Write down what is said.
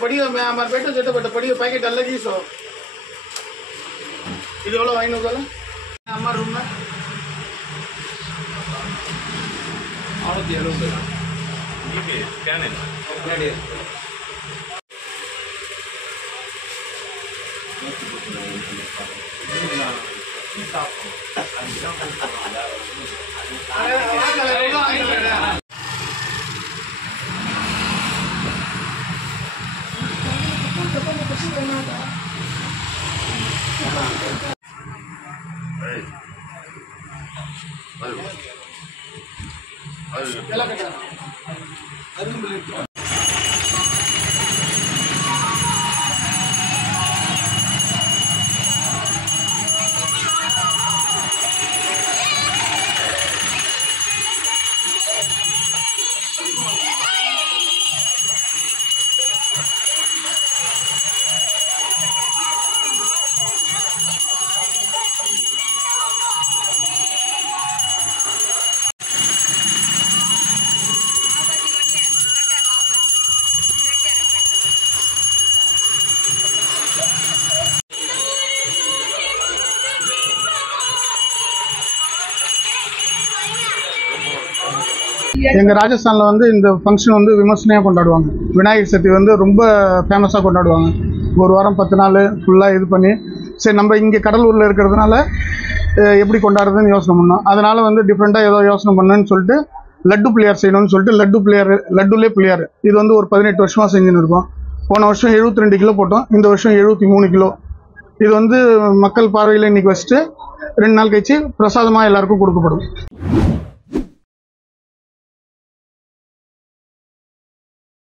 पड़ियो मैं हमारे बेटे जो तो पड़ियो पैकेट अलग ही सो இது எவ்வளவு 500 ரூபாய் அம்மா ரூம் 670 இது ஸ்கேன் என்ன எங்கள் ராஜஸ்தானில் வந்து இந்த ஃபங்க்ஷன் வந்து விமர்சனையாக கொண்டாடுவாங்க. விநாயகர் சதுர்த்தி வந்து ரொம்ப ஃபேமஸாக கொண்டாடுவாங்க. ஒரு வாரம் 10 நாள் ஃபுல்லாக இது பண்ணி சரி நம்ம இங்கே கடலூரில் இருக்கிறதுனால எப்படி கொண்டாடுறதுன்னு யோசனை பண்ணோம். அதனால் வந்து டிஃப்ரெண்ட்டாக ஏதோ யோசனை பண்ணணுன்னு சொல்லிட்டு லட்டு பிள்ளையார் செய்யணும்னு சொல்லிட்டு லட்டுலே பிள்ளையார் இது வந்து ஒரு 18 வருஷமாக செஞ்சுன்னு இருக்கோம். போன வருஷம் 72 கிலோ போட்டோம். இந்த வருஷம் 73 கிலோ. இது வந்து மக்கள் பார்வையில் இன்றைக்கி வச்சுட்டு 2 நாள் கழிச்சு பிரசாதமாக எல்லாருக்கும் கொடுக்கப்படும்.